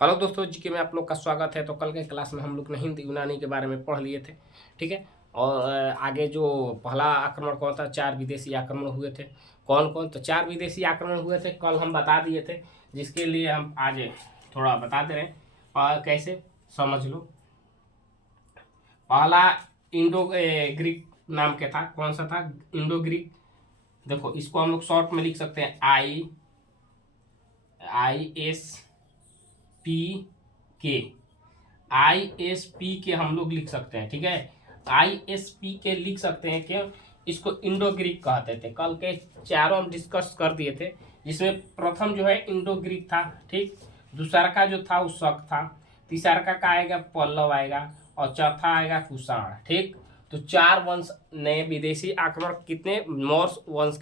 Hello दोस्तों, GK में आप लोग का स्वागत है। तो कल के क्लास में हम लोग ने हिंद यूनानी के बारे में पढ़ लिए थे। ठीक है। और आगे जो पहला आक्रमण कौन था, 4 विदेशी आक्रमण हुए थे। कौन कौन? तो 4 विदेशी आक्रमण हुए थे, कल हम बता दिए थे। जिसके लिए हम आज थोड़ा बता दे रहे हैं। और कैसे समझ लो। पहला इंडो ग्रीक नाम के था। कौन सा था? Indo Greek. देखो, इसको हम लोग शॉर्ट में लिख सकते हैं ISP के। ISP के हम लोग लिख सकते हैं। ठीक है। ISP के लिख सकते हैं। क्यों? इसको इंडो ग्रीक कहते थे। कल के चारों हम डिस्कस कर दिए थे, जिसमें प्रथम जो है इंडो ग्रीक था। ठीक। दूसरा का जो था वो शक था। तीसरा का आएगा पल्लव आएगा, और चौथा आएगा कुषाण। ठीक। तो 4 वंश नए विदेशी आक्रमण कितने? मौर्य वंश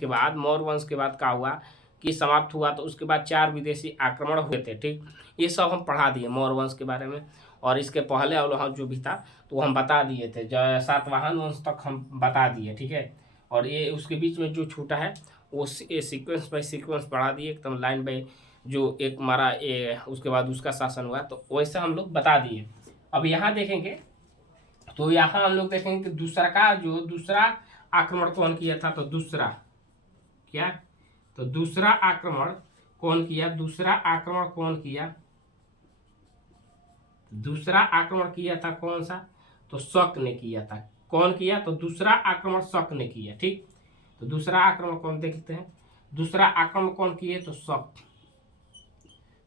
के बाद क्या हुआ कि समाप्त हुआ। तो उसके बाद 4 विदेशी आक्रमण हुए थे। ठीक। ये सब हम पढ़ा दिए मौर्य वंश के बारे में। और इसके पहले अवलोहन जो भी था तो हम बता दिए थे। सातवाहन वंश तक हम बता दिए। ठीक है। और ये उसके बीच में जो छूटा है वो सीक्वेंस बाय सीक्वेंस पढ़ा दिए, एकदम लाइन बाय। जो एक मारा ये, उसके बाद उसका शासन हुआ, तो वैसे हम लोग बता दिए। अब यहाँ देखेंगे तो यहाँ हम लोग देखेंगे कि दूसरा आक्रमण कौन किया था। तो दूसरा क्या? तो दूसरा आक्रमण कौन किया? दूसरा आक्रमण किया था कौन सा? तो शक ने किया था। कौन किया? तो दूसरा आक्रमण शक ने किया। ठीक। तो दूसरा आक्रमण कौन देखते हैं? दूसरा आक्रमण कौन किए? तो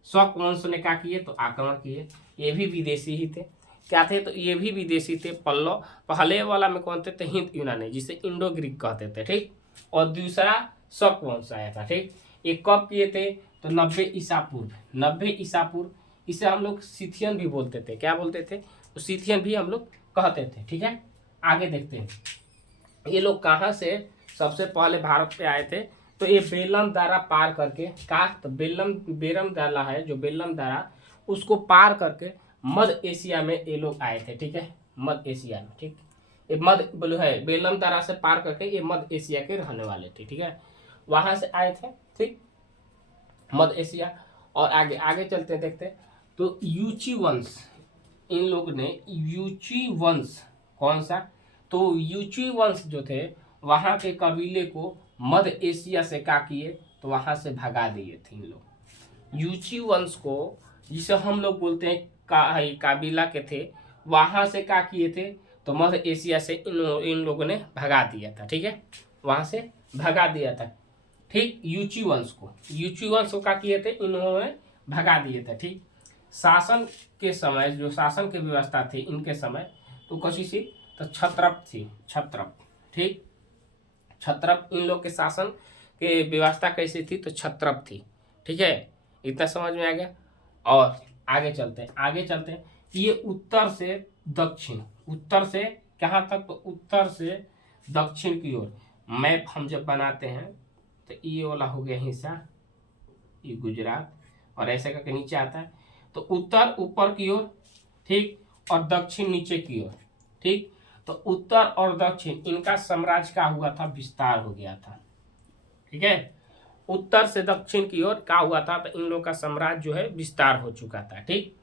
शक वंश ने क्या किए? तो आक्रमण किए। ये भी विदेशी ही थे। क्या थे? तो ये भी विदेशी थे। पल्लव पहले वाला में कौन थे? तो हिंद यूनानी, जिसे इंडो ग्रीक कहते थे। ठीक। और दूसरा शक वंश आया था। ठीक। ये कब किए थे? तो 90 ईसा पूर्व। 90 ईसा पूर्व। इसे हम लोग सिथियन भी बोलते थे। क्या बोलते थे? तो सिथियन भी हम लोग कहते थे। ठीक है। आगे देखते हैं ये लोग कहाँ से सबसे पहले भारत पे आए थे। तो ये बेलम दारा पार करके का, तो बेरम दाला है जो बेलम दारा, उसको पार करके मध्य एशिया में ये लोग आए थे। ठीक है। मध्य एशिया में। ठीक। ये मध्य बोलो है, बेलम दारा से पार करके ये मध्य एशिया के रहने वाले थे। ठीक है। वहां से आए थे। ठीक। मध्य एशिया। और आगे आगे चलते हैं, देखते हैं। तो यूची वंश, इन लोग ने यूची वंश, कौन सा? तो यूची वंश जो थे वहां के कबीले को मध्य एशिया से क्या किए? तो वहां से भगा दिए थे इन लोग। यूची वंश को, जिसे हम लोग बोलते हैं काबिला के थे, वहां से क्या किए थे? तो मध्य एशिया से इन लोगों ने भगा दिया था। ठीक है। वहां से भगा दिया था। ठीक। यूची वंश को क्या किए थे? इन्होंने भगा दिए थे। ठीक। शासन के समय, जो शासन की व्यवस्था थी इनके समय, तो कौन सी? तो क्षत्रप थी। क्षत्रप। ठीक। क्षत्रप, इन लोग के शासन के व्यवस्था कैसी थी? तो क्षत्रप थी। ठीक है। इतना समझ में आ गया। और आगे चलते हैं। ये उत्तर से दक्षिण, उत्तर से कहाँ तक? तो उत्तर से दक्षिण की ओर मैप हम जब बनाते हैं तो ये वाला हो गया हिस्सा, ये गुजरात, और ऐसे करके नीचे आता है। तो उत्तर ऊपर की ओर, ठीक, और दक्षिण नीचे की ओर। ठीक। तो उत्तर और दक्षिण इनका साम्राज्य का हुआ था, विस्तार हो गया था। ठीक है। उत्तर से दक्षिण की ओर क्या हुआ था? तो इन लोग का साम्राज्य जो है विस्तार हो चुका था। ठीक।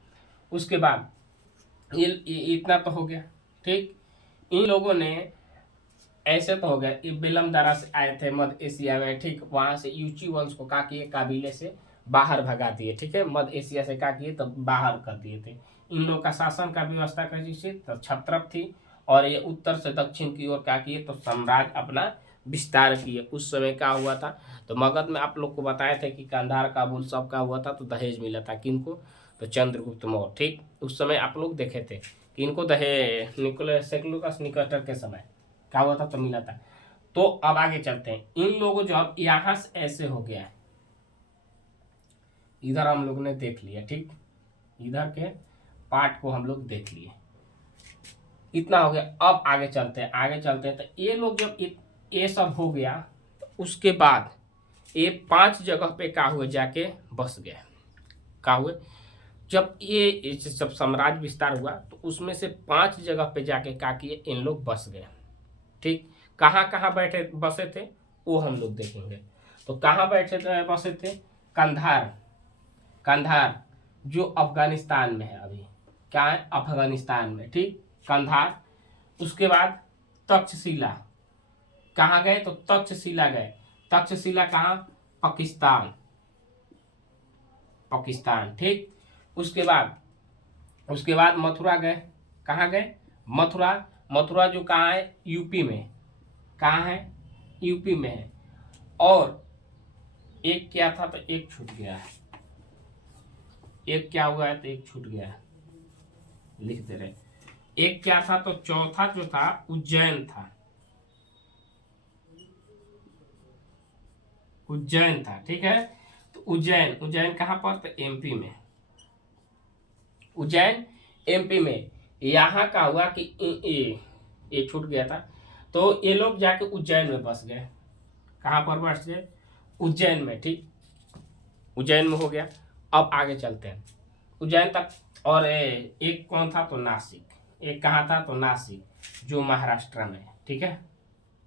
उसके बाद ये इतना तो हो गया। ठीक। इन लोगों ने ऐसे तो हो गया, ये बेलम दारा से आए थे मध्य एशिया में। ठीक। वहां से यूची वंश को क्या किए? काबिले से बाहर भगा दिए। ठीक है। मध्य एशिया से क्या किए? तो बाहर कर दिए थे। इन लोग का शासन का व्यवस्था कैसी थी? तो क्षत्रप थी। और ये उत्तर से दक्षिण की ओर क्या किए? तो साम्राज्य अपना विस्तार किए। उस समय क्या हुआ था? तो मगध में आप लोग को बताया था कि कंधार काबुल सब का हुआ था। तो दहेज मिला था किनको? तो चंद्रगुप्त मौर्य। ठीक। उस समय आप लोग देखे थे कि इनको दहेज सेल्यूकस निकेटर के समय क्या हुआ था? तो मिला था। तो अब आगे चलते हैं। इन लोगों जो अब यहां से ऐसे हो गया है, इधर हम लोग ने देख लिया। ठीक। इधर के पार्ट को हम लोग देख लिए, इतना हो गया। अब आगे चलते हैं। तो ये लोग जब ये सब हो गया, तो उसके बाद ये 5 जगह पे क्या हुए? जाके बस गए। क्या हुए? जब ये जब साम्राज्य विस्तार हुआ तो उसमें से 5 जगह पे जाके क्या किए? इन लोग बस गए। ठीक। कहाँ कहाँ बैठे बसे थे वो हम लोग देखेंगे। तो कहाँ बैठे थे बसे थे? कंधार, कंधार, जो अफगानिस्तान में है अभी, क्या है, अफगानिस्तान में, ठीक, कंधार। उसके बाद तक्षशिला, कहाँ गए, तो तक्षशिला गए। तक्षशिला कहाँ, पाकिस्तान, पाकिस्तान, ठीक। उसके बाद मथुरा गए, कहाँ गए, मथुरा। मथुरा जो कहाँ है, यूपी में, कहाँ है, यूपी में है। और एक क्या था, तो एक छूट गया है, एक क्या हुआ है, तो एक छूट गया है, लिख दे रहे। एक क्या था, तो चौथा जो था उज्जैन था, उज्जैन था, ठीक है। तो उज्जैन, उज्जैन कहाँ पर, तो एमपी में, उज्जैन एमपी में। यहाँ का हुआ कि ये छूट गया था, तो ये लोग जाके उज्जैन में बस गए। कहाँ पर बस गए, उज्जैन में, ठीक, उज्जैन में हो गया। अब आगे चलते हैं उज्जैन तक। और एक कौन था, तो नासिक, एक कहाँ था, तो नासिक, जो महाराष्ट्र में है, ठीक है,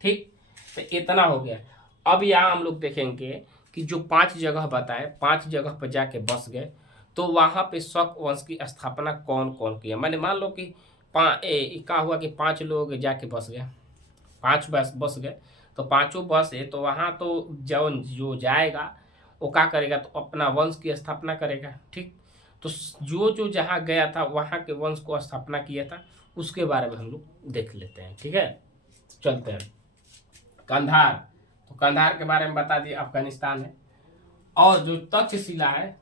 ठीक। तो इतना हो गया। अब यहाँ हम लोग देखेंगे कि जो 5 जगह बताए, 5 जगह पर जाके बस गए, तो वहाँ पे शक वंश की स्थापना कौन कौन किया। मैंने मान लो कि क्या हुआ कि 5 लोग जाके बस गए, 5 बस गए, तो पांचों बस है, तो वहाँ तो जो जाएगा वो क्या करेगा, तो अपना वंश की स्थापना करेगा, ठीक। तो जो जो जहाँ गया था वहाँ के वंश को स्थापना किया था, उसके बारे में हम लोग देख लेते हैं, ठीक है। चलते हैं कंधार। तो कंधार के बारे में बता दिए, अफगानिस्तान है। और जो तक्षशिला है,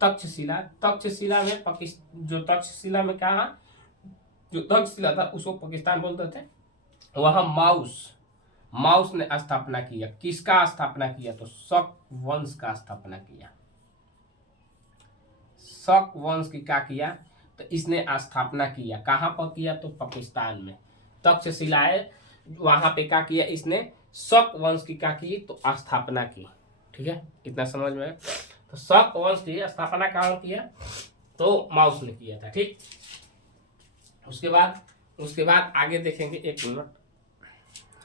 तक्षशिला, तक्षशिला में जो तक्षशिला में कहा, जो तक्षशिला था उसको पाकिस्तान बोलते थे। वहां माउस ने स्थापना किया। किसका स्थापना किया, तो शक वंश का स्थापना किया। शक वंश की क्या किया, तो इसने स्थापना किया। कहाँ पर किया, तो पाकिस्तान में। तक्षशिला है, वहां पे क्या किया इसने, शक वंश की क्या की, तो स्थापना की, ठीक है, इतना समझ में। तो शक वंश की स्थापना कहाँ किया, तो माउस ने किया था, ठीक। उसके बाद आगे देखेंगे, एक मिनट,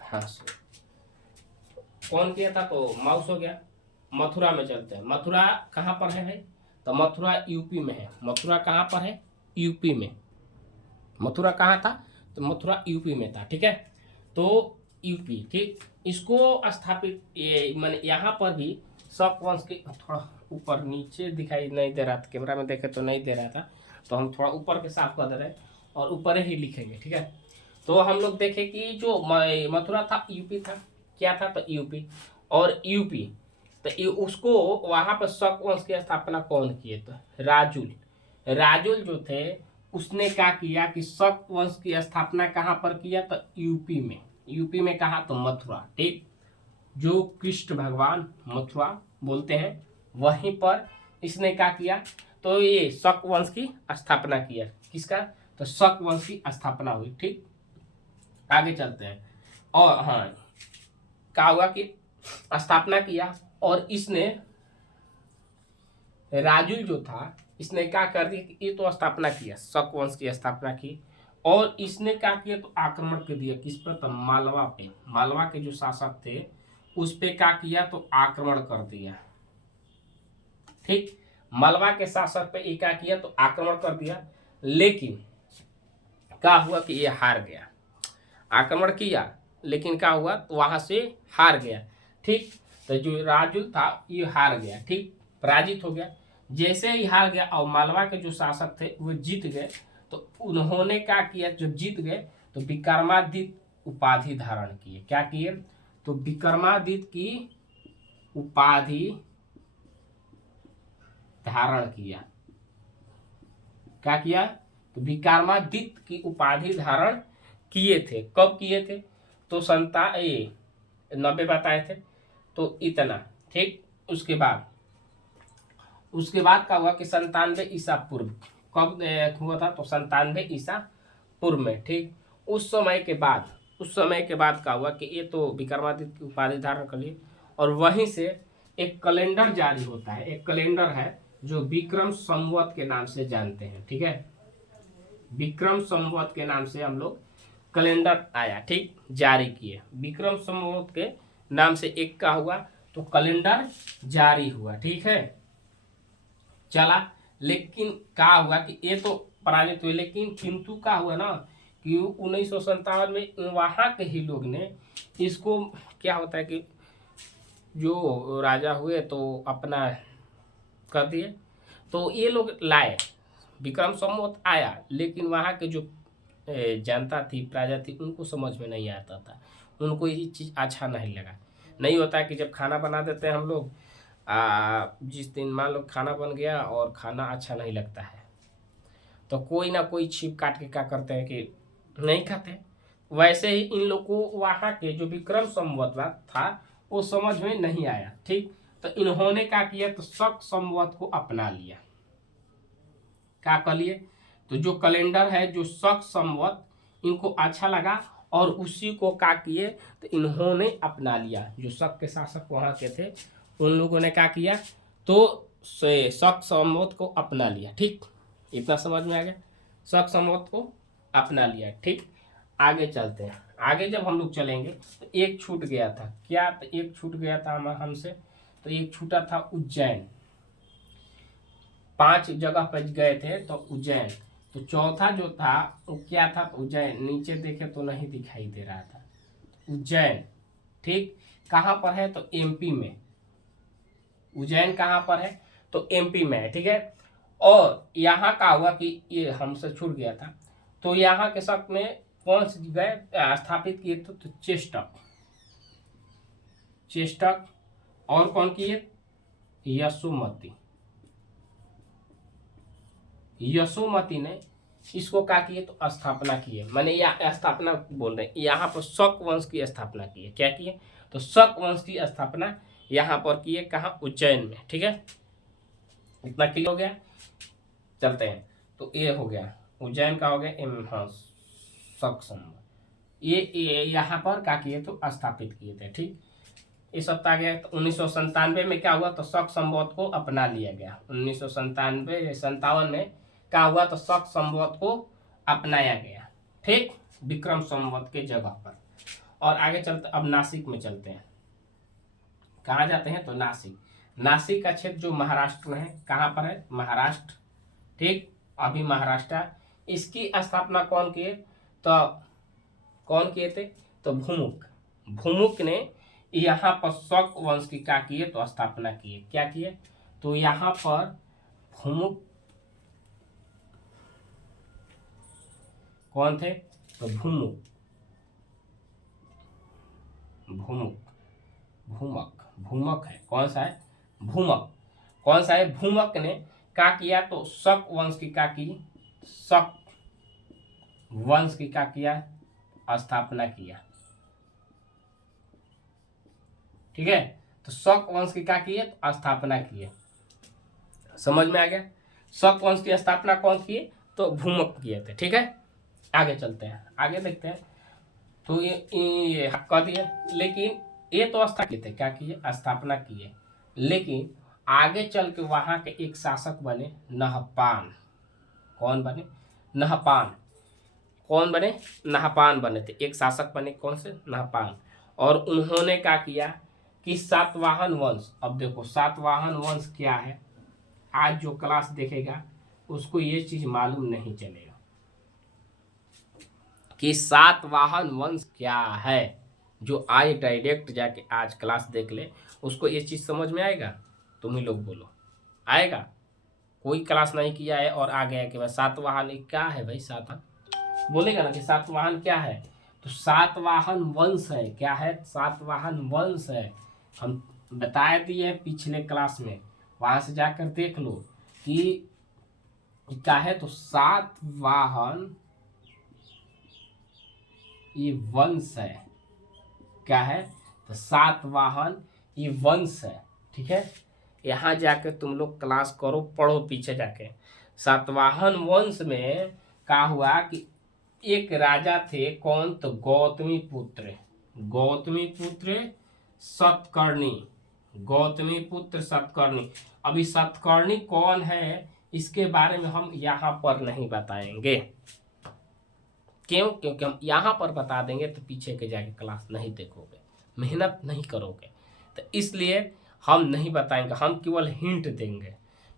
हाँ कौन किया था, तो माउस हो गया। मथुरा में चलते हैं। मथुरा कहाँ पर है भाई, तो मथुरा यूपी में है। मथुरा कहाँ पर है, यूपी में। मथुरा कहाँ था, तो मथुरा यूपी में था, ठीक है। तो यूपी, ठीक। इसको स्थापित, ये मैंने यहाँ पर भी शक वंश के, थोड़ा ऊपर नीचे दिखाई नहीं दे रहा था, कैमरा में देखे तो नहीं दे रहा था, तो हम थोड़ा ऊपर के साफ कर दे रहे हैं और ऊपर ही लिखेंगे, ठीक है। तो हम लोग देखें कि जो मथुरा था यूपी था, क्या था, तो यूपी। और यूपी, तो उसको वहां पर शक वंश की स्थापना कौन किए, तो राजुल। राजुल जो थे उसने क्या किया कि शक वंश की स्थापना कहाँ पर किया, तो यूपी में। यूपी में कहा, तो मथुरा, ठीक। जो कृष्ण भगवान मथुरा बोलते हैं, वहीं पर इसने क्या किया, तो ये शक वंश की स्थापना किया। किसका, तो शक वंश की स्थापना हुई, ठीक। आगे चलते हैं। और हाँ, क्या हुआ कि स्थापना किया, और इसने राजुल जो था, इसने क्या कर दिया कि ये तो स्थापना किया, शक वंश की स्थापना की, और इसने क्या किया, तो आक्रमण कर दिया। किस पर, तो मालवा पे। मालवा के जो शासक थे उस पे क्या किया, तो आक्रमण कर दिया, ठीक। मालवा के शासक पे ये क्या किया, तो आक्रमण कर दिया। लेकिन क्या हुआ कि ये हार गया। आक्रमण किया लेकिन क्या हुआ, तो वहां से हार गया, ठीक। तो जो राजुल था ये हार गया, ठीक, पराजित हो गया। जैसे ही हार गया और मालवा के जो शासक थे वो जीत गए, तो उन्होंने क्या किया, जब जीत गए तो विक्रमादित्य उपाधि धारण किए। क्या किए, तो विक्रमादित्य की उपाधि धारण किया। क्या किया, तो विक्रमादित्य की उपाधि धारण किए थे। कब किए थे, तो 90 बताए थे, तो इतना, ठीक। उसके बाद क्या हुआ कि 97 ईसा पूर्व, कब हुआ था, तो 97 ईसा पूर्व में, ठीक। उस समय के बाद क्या हुआ कि ये तो विक्रमादित्य की उपाधि धारण कर लिए, और वहीं से एक कैलेंडर जारी होता है। एक कैलेंडर है जो विक्रम संवत के नाम से जानते हैं, ठीक है। विक्रम संवत के नाम से हम लोग कैलेंडर आया, ठीक, जारी किए। विक्रम संवत के नाम से एक का हुआ, तो कैलेंडर जारी हुआ, ठीक है। चला, लेकिन क्या हुआ कि ये तो पराजित हुए, लेकिन किंतु क्या हुआ ना कि 1957 में वहाँ के ही लोग ने इसको, क्या होता है कि जो राजा हुए तो अपना कर दिए, तो ये लोग लाए, विक्रम संवत आया, लेकिन वहाँ के जो जनता थी, प्रजा थी, उनको समझ में नहीं आता था, उनको ये चीज़ अच्छा नहीं लगा। नहीं होता है कि जब खाना बना देते हैं हम लोग, जिस दिन मान लो खाना बन गया और खाना अच्छा नहीं लगता है तो कोई ना कोई छिप काट के क्या करते हैं कि नहीं खाते। वैसे ही इन लोग को वहाँ के जो विक्रम संवत था वो समझ में नहीं आया, ठीक। तो इन्होंने क्या किया, तो शक संवत को अपना लिया। क्या कर लिए, तो जो कैलेंडर है जो शक संवत इनको अच्छा लगा और उसी को क्या किए, तो इन्होंने अपना लिया। जो शक के शासक वहाँ के थे उन लोगों ने क्या किया, तो शक संवत को अपना लिया, ठीक। इतना समझ में आ गया, शक संवत को अपना लिया, ठीक। आगे चलते हैं। आगे जब हम लोग चलेंगे तो एक छूट गया था, क्या, तो एक छूट गया था हमसे, तो एक छूटा था उज्जैन। 5 जगह पर गए थे तो उज्जैन, तो चौथा जो था वो क्या था, तो उज्जैन। नीचे देखे तो नहीं दिखाई दे रहा था, उज्जैन, ठीक। कहाँ पर है, तो एमपी में। उज्जैन कहाँ पर है, तो एमपी में है, ठीक है। और यहाँ का हुआ कि ये हमसे छूट गया था, तो यहाँ के शक में कौन से गए स्थापित किए थे, तो चेस्टक, चेस्टक। और कौन किए, यशोमती, यशोमती ने इसको क्या किए, तो स्थापना किए। मैंने या स्थापना बोल रहे हैं, यहाँ पर शक वंश की स्थापना की है। क्या किए, तो शक वंश की स्थापना यहाँ पर किए, कहाँ, उज्जैन में, ठीक है। इतना क्लियर हो गया, चलते हैं। तो ये हो गया उज्जैन का, हो गया हाँ शक संवत। ये यहाँ पर क्या किए, तो स्थापित किए थे, ठीक। इस सप्ताह गया, तो 1997 में क्या हुआ, तो शक संवत को अपना लिया गया। 1997 में क्या हुआ, तो शक संवत को अपनाया गया, ठीक, विक्रम संवत के जगह पर। और आगे चलते, अब नासिक में चलते हैं। कहाँ जाते हैं, तो नासिक। नासिक का क्षेत्र जो महाराष्ट्र में है, कहाँ पर है, महाराष्ट्र, ठीक। अभी महाराष्ट्र, इसकी स्थापना कौन किए, तो कौन किए थे, तो भूमुक, भूमुक ने यहाँ पर शक वंश की क्या किए, तो स्थापना किए। क्या किए, तो यहाँ पर भूमुक कौन थे, तो भूमुक, भूमुक, भूमक, भूमक है, कौन सा है, भूमक, कौन सा है, भूमक ने क्या किया, तो शक वंश की क्या की, शक वंश की क्या किया, स्थापना किया, ठीक है। तो शक वंश की क्या किए, तो स्थापना किए। समझ में आ गया, शक वंश की स्थापना कौन किए, तो भूमक किए थे, ठीक है। आगे चलते हैं, आगे देखते हैं। तो ये कह दिए, लेकिन ये तो स्थापित थे, क्या किए, स्थापना किए। लेकिन आगे चल के वहाँ के एक शासक बने नहपान। कौन बने, नहपान। कौन बने, नहपान बने थे, एक शासक बने, कौन से, नहपान। और उन्होंने क्या किया कि सातवाहन वंश, अब देखो सातवाहन वंश क्या है, आज जो क्लास देखेगा उसको ये चीज मालूम नहीं चलेगा कि सातवाहन वंश क्या है। जो आज डायरेक्ट जाके आज क्लास देख ले उसको ये चीज समझ में आएगा, तुम ही लोग बोलो, आएगा। कोई क्लास नहीं किया है और आ गया कि भाई सातवाहन क्या है, भाई सातवाहन बोलेगा ना कि सातवाहन क्या है, तो सातवाहन वंश है। क्या है, सातवाहन वंश है। हम बता दिए पिछले क्लास में, वहां से जाकर देख लो कि क्या है, तो सातवाहन ये वंश है। क्या है, तो सातवाहन ये वंश है, ठीक है। यहाँ जाके तुम लोग क्लास करो, पढ़ो पीछे जाके। सातवाहन वंश में क्या हुआ कि एक राजा थे, कौन, तो गौतमी पुत्र, गौतमी पुत्र सतकर्णी, गौतमी पुत्र सतकर्णी। अभी सतकर्णी कौन है इसके बारे में हम यहाँ पर नहीं बताएंगे। क्यों, क्योंकि हम यहाँ पर बता देंगे तो पीछे के जाके क्लास नहीं देखोगे, मेहनत नहीं करोगे, तो इसलिए हम नहीं बताएंगे, हम केवल हिंट देंगे।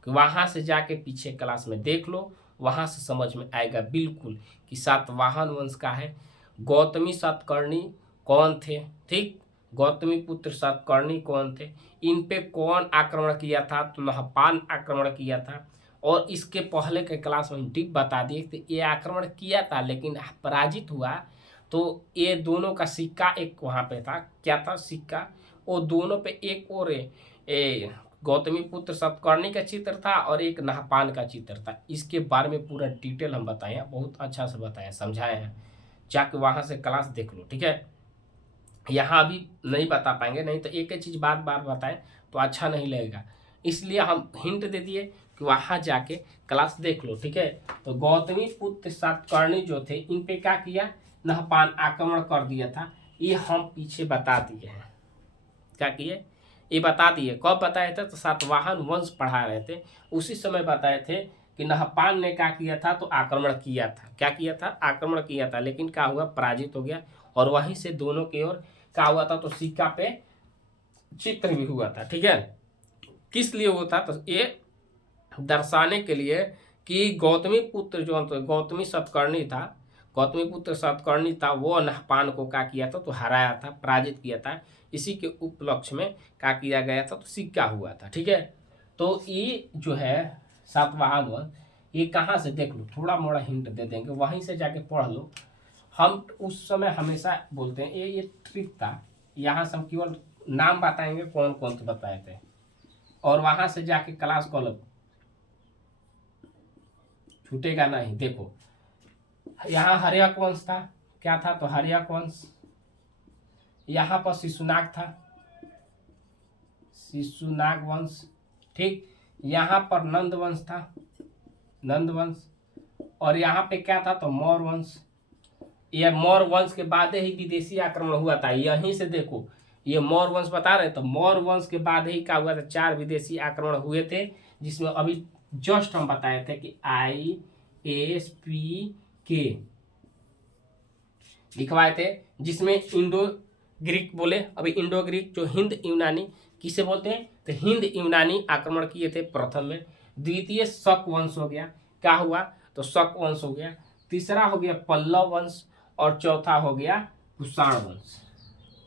कि वहाँ से जाके पीछे क्लास में देख लो, वहाँ से समझ में आएगा बिल्कुल कि सातवाहन वंश का है। गौतमी सातकर्णी कौन थे, ठीक, गौतमी पुत्र सातकर्णी कौन थे, इन पे कौन आक्रमण किया था, तो नहपान आक्रमण किया था। और इसके पहले के क्लास में डीप बता दिए कि ये आक्रमण किया था लेकिन पराजित हुआ। तो ये दोनों का सिक्का एक वहाँ पे था, क्या था सिक्का, वो दोनों पे एक और गौतमी पुत्र सातकर्णी का चित्र था और एक नहपान का चित्र था। इसके बारे में पूरा डिटेल हम बताए हैं, बहुत अच्छा से बताए समझाए हैं, जाके वहाँ से क्लास देख लो, ठीक है। यहाँ भी नहीं बता पाएंगे, नहीं तो एक ही चीज़ बार बार बताएं तो अच्छा नहीं लगेगा, इसलिए हम हिंट दे दिए कि वहाँ जाके क्लास देख लो, ठीक है। तो गौतमी पुत्र सातकर्णी जो थे इन पे क्या किया, नहपान आक्रमण कर दिया था, ये हम पीछे बता दिए हैं। क्या किए, ये बता दिए, कब बताए थे, तो सातवाहन वंश पढ़ा रहे थे उसी समय बताए थे कि नहपान ने क्या किया था, तो आक्रमण किया था, क्या किया था, आक्रमण किया था, लेकिन क्या हुआ, पराजित हो गया। और वहीं से दोनों की ओर क्या हुआ था, तो सिक्का पे चित्र भी हुआ था, ठीक है। किस लिए हुआ था, तो ये दर्शाने के लिए कि गौतमी पुत्र जो गौतमी सातकर्णी था, गौतमी पुत्र सातकर्णी था, वो नहपान को क्या किया था, तो हराया था, पराजित किया था। इसी के उपलक्ष्य में क्या किया गया था, तो सिक्का हुआ था, ठीक है। तो ये जो है सातवाहन वंश, ये कहाँ से देख लो, थोड़ा मोड़ा हिंट दे देंगे, वहीं से जाके पढ़ लो। हम उस समय हमेशा बोलते हैं ये ट्रिक था, यहाँ से हम केवल नाम बताएंगे कौन कौन से बताए थे, और वहाँ से जाके क्लास कॉल छूटेगा नहीं। देखो यहाँ हर्यक वंश था, क्या था, तो हर्यक वंश, यहाँ पर शिशुनाग था, शिशुनाग वंश, ठीक, यहाँ पर नंद वंश था, नंद वंश, और यहाँ पे क्या था, तो मौर्य वंश। यह मौर्य वंश के बाद ही विदेशी आक्रमण हुआ था, यहीं से देखो ये मौर्य वंश बता रहे, तो मौर्य वंश के बाद ही क्या हुआ था, 4 विदेशी आक्रमण हुए थे, जिसमें अभी जस्ट हम बताए थे कि ISPK लिखवाए थे, जिसमें इंडो ग्रीक बोले। अभी इंडो ग्रीक जो हिंद यूनानी किसे बोलते हैं, तो हिंद यूनानी आक्रमण किए थे प्रथम में। द्वितीय शक वंश हो गया, क्या हुआ, तो शक वंश हो गया। तीसरा हो गया पल्लव वंश, और चौथा हो गया कुषाण वंश,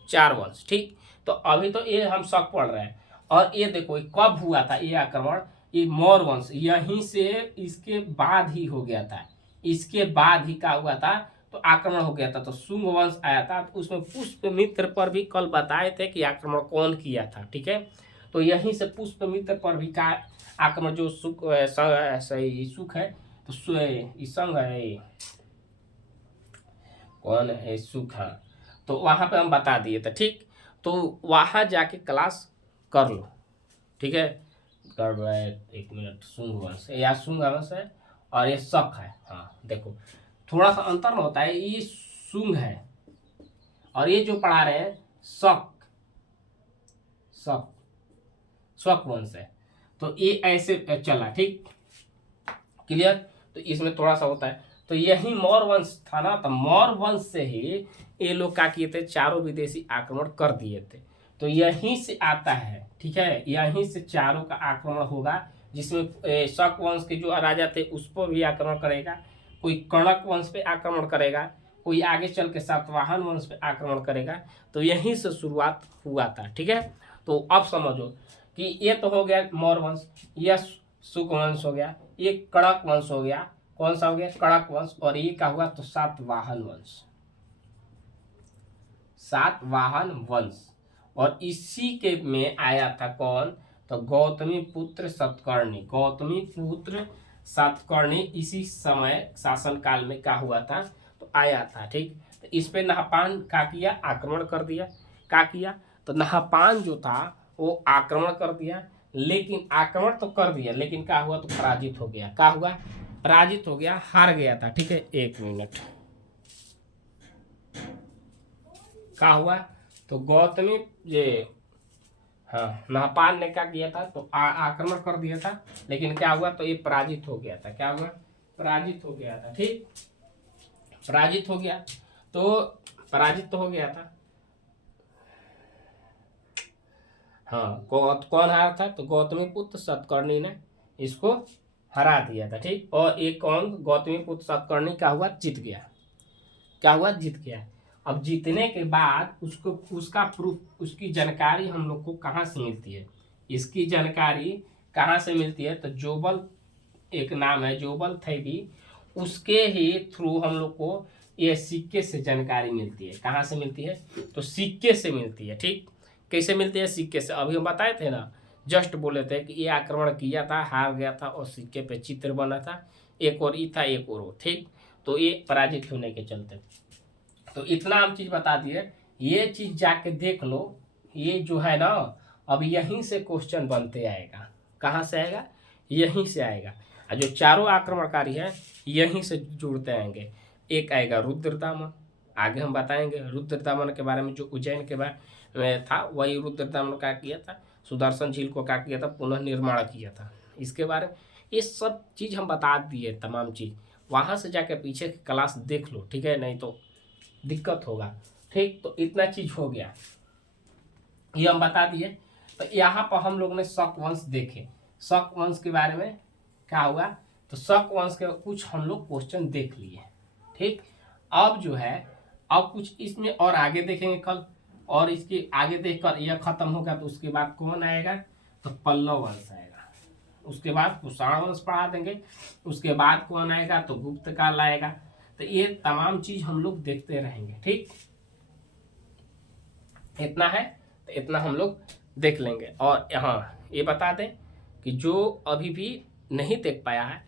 4 वंश, ठीक। तो अभी तो ये हम शक पढ़ रहे हैं, और ये देखो ये कब हुआ था ये आक्रमण, ये मौर्य वंश यहीं से इसके बाद ही हो गया था, इसके बाद ही क्या हुआ था, तो आक्रमण हो गया था। तो शुंग वंश आया था, तो उसमें पुष्पमित्र पर भी कल बताए थे कि आक्रमण कौन किया था, ठीक है। तो यहीं से पुष्पमित्र पर भी का आक्रमण जो सुख है, तो संग है, कौन है सुख, हाँ, तो वहाँ पे हम बता दिए थे, ठीक। तो वहाँ जाके क्लास कर लो, ठीक है, कर लो। एक मिनट, शुंग वंश या शुंग वंश है, और ये शक है, हाँ देखो थोड़ा सा अंतर होता है, ये शुंग है और ये जो पढ़ा रहे हैं शक, शक शक वंश है। तो ये ऐसे चला, ठीक, क्लियर। तो इसमें थोड़ा सा होता है, तो यही मौर्य वंश था ना, तो मौर्य वंश से ही ये लोग क्या किए थे, 4 विदेशी आक्रमण कर दिए थे। तो यहीं से आता है, ठीक है, यहीं से 4 का आक्रमण होगा, जिसमें शक वंश के जो राजा थे उस पर भी आक्रमण करेगा, कोई कणक वंश पे आक्रमण करेगा, कोई आगे चल के सातवाहन वंश पे आक्रमण करेगा। तो यहीं से शुरुआत हुआ था, ठीक है। तो अब समझो कि ये तो हो गया मौर्य वंश, यह शुक वंश हो गया, ये कणक वंश हो गया, कौन सा हो गया, कणक वंश, और ये क्या हुआ, तो सातवाहन वंश, सातवाहन वंश। और इसी के में आया था कौन, तो गौतमी पुत्र सातकर्णी, गौतमी पुत्र सातकर्णी इसी समय शासन काल में क्या हुआ था, तो आया था, ठीक। तो इस पे नहपान क्या किया, आक्रमण कर दिया, क्या किया, तो नहपान जो था वो आक्रमण कर दिया, लेकिन आक्रमण तो कर दिया, लेकिन क्या हुआ, तो पराजित हो गया, क्या हुआ, पराजित हो गया, हार गया था, ठीक है। एक मिनट, क्या हुआ, तो गौतमी ये, हाँ, नहपान ने क्या किया था, तो आक्रमण कर दिया था, लेकिन क्या हुआ, तो ये पराजित हो गया था, क्या हुआ, पराजित हो गया था, ठीक, पराजित हो गया। तो पराजित तो हो गया था, हाँ, कौन हारा था, तो गौतमी पुत्र सातकर्णी ने इसको हरा दिया था, ठीक। और एक कौन, गौतमीपुत्र सातकर्णी क्या हुआ, जीत गया। क्या हुआ, जीत गया। अब जीतने के बाद उसको, उसका प्रूफ, उसकी जानकारी हम लोग को कहाँ से मिलती है, इसकी जानकारी कहाँ से मिलती है, तो जोबल एक नाम है, जोबल थैबी, उसके ही थ्रू हम लोग को ये सिक्के से जानकारी मिलती है। कहाँ से मिलती है, तो सिक्के से मिलती है, ठीक। कैसे मिलती है, सिक्के से। अभी हम बताए थे ना, जस्ट बोले थे कि ये आक्रमण किया था, हार गया था, और सिक्के पे चित्र बना था, एक और ई था, एक और वो, ठीक। तो ये पराजित होने के चलते, तो इतना हम चीज बता दिए। ये चीज जाके देख लो, ये जो है ना, अब यहीं से क्वेश्चन बनते आएगा। कहाँ से आएगा, यहीं से आएगा। और जो चारों आक्रमणकारी हैं यहीं से जुड़ते आएंगे। एक आएगा रुद्रदामन, आगे हम बताएंगे रुद्रदामन के बारे में, जो उज्जैन के बारे में था, वही रुद्रदामन क्या किया था, सुदर्शन झील को क्या किया था, पुनः निर्माण किया था, इसके बारे में ये सब चीज़ हम बता दिए, तमाम चीज़। वहाँ से जाके पीछे की क्लास देख लो, ठीक है, नहीं तो दिक्कत होगा, ठीक। तो इतना चीज़ हो गया, ये हम बता दिए। तो यहाँ पर हम लोग ने शक वंश देखे, शक वंश के बारे में क्या हुआ, तो शक वंश के कुछ हम लोग क्वेश्चन देख लिए, ठीक। अब जो है, अब कुछ इसमें और आगे देखेंगे कल, और इसके आगे देखकर यह खत्म होगा तो उसके बाद कौन आएगा, तो पल्लव वंश आएगा। उसके बाद कुषाण वंश पढ़ा देंगे, उसके बाद कौन आएगा, तो गुप्त काल आएगा। तो ये तमाम चीज हम लोग देखते रहेंगे, ठीक। इतना है, तो इतना हम लोग देख लेंगे। और हाँ, ये बता दें कि जो अभी भी नहीं देख पाया है,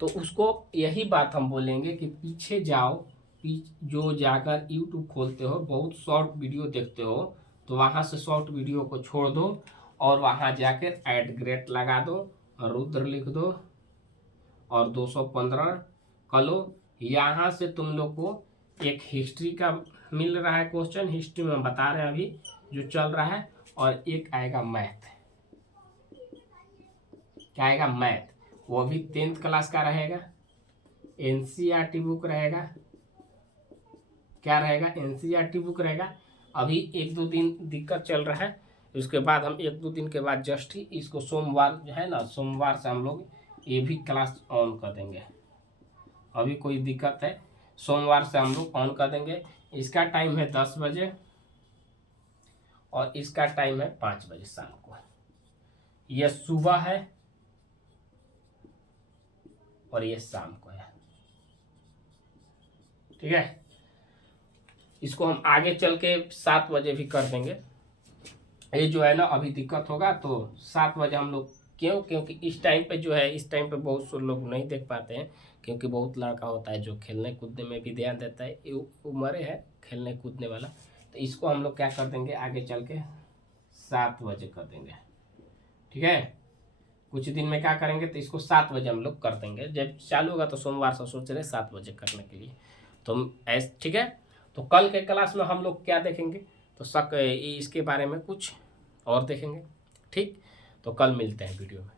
तो उसको यही बात हम बोलेंगे कि पीछे जाओ, जो जाकर YouTube खोलते हो, बहुत शॉर्ट वीडियो देखते हो, तो वहाँ से शॉर्ट वीडियो को छोड़ दो और वहाँ जाकर ऐड ग्रेड लगा दो, रुद्र लिख दो और 215 कर लो। यहाँ से तुम लोग को एक हिस्ट्री का मिल रहा है क्वेश्चन, हिस्ट्री में बता रहे हैं अभी जो चल रहा है, और एक आएगा मैथ। क्या आएगा, मैथ, वो भी 10th क्लास का रहेगा, NCERT बुक रहेगा। क्या रहेगा, NCERT बुक रहेगा। अभी 1-2 दिन दिक्कत चल रहा है, उसके बाद हम 1-2 दिन के बाद जस्ट ही इसको सोमवार जो है ना, सोमवार से हम लोग ये भी क्लास ऑन कर देंगे। अभी कोई दिक्कत है, सोमवार से हम लोग ऑन कर देंगे। इसका टाइम है 10 बजे और इसका टाइम है 5 बजे शाम को। यह सुबह है और ये शाम को है, ठीक है। इसको हम आगे चल के 7 बजे भी कर देंगे। ये जो है ना, अभी दिक्कत होगा तो 7 बजे हम लोग, क्योंकि इस टाइम पे जो है, इस टाइम पे बहुत से लोग नहीं देख पाते हैं, क्योंकि बहुत लड़का होता है जो खेलने कूदने में भी ध्यान देता है, ये उम्र है खेलने कूदने वाला। तो इसको हम लोग क्या कर देंगे, आगे चल के 7 बजे कर देंगे, ठीक है। कुछ दिन में क्या करेंगे, तो इसको 7 बजे हम लोग कर देंगे। जब चालू होगा तो सोमवार से सोच रहे 7 बजे करने के लिए, तो ऐसे, ठीक है। तो कल के क्लास में हम लोग क्या देखेंगे, तो इसके बारे में कुछ और देखेंगे, ठीक। तो कल मिलते हैं वीडियो में।